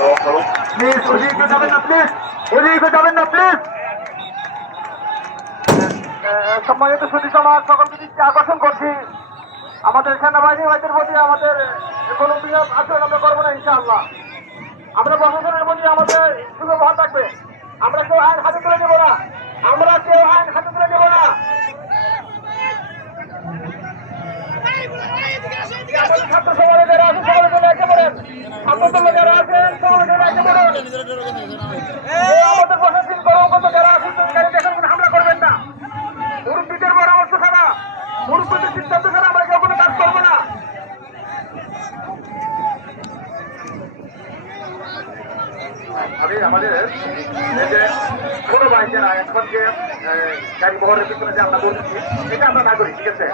ওদিকে যাবেন না প্লিজ ওদিকে যাবেন না প্লিজ সম্মানিত সুদী সমাজ সকলকে দৃষ্টি আকর্ষণ করছি। আমাদের সেনাবাহিনী, ভাইদের প্রতি আমাদের কোনো বিরোধ আচরণ আমরা করব না, ইনশাআল্লাহ। আমরা প্রশাসনের প্রতি আমাদের সুব্যবহার থাকবে। আমরা কেউ আইন হাতে তুলে নেব না। আমরা কেউ আইন হাতে তুলে নেব না। ছাত্র সমাজে যারা আছেন সমাজে যারা একে বলেন ছাত্রদল যারা আছেন সমাজে যারা একে বলেন এই আমাদের প্রশাসন কর্মকর্ত যারা আছেন তাদের কোনো হামলা করবেন না। মুরব্বীদের পরামর্শ ছাড়া মুরব্বীদের সিদ্ধান্ত ছাড়া আমরা কেউ কোনো কাজ করব না। আমি আমাদের এই যে ছোট গাড়ি বহরের পিছনে যে আমরা বলছি এটা আমরা না করি ঠিক আছে?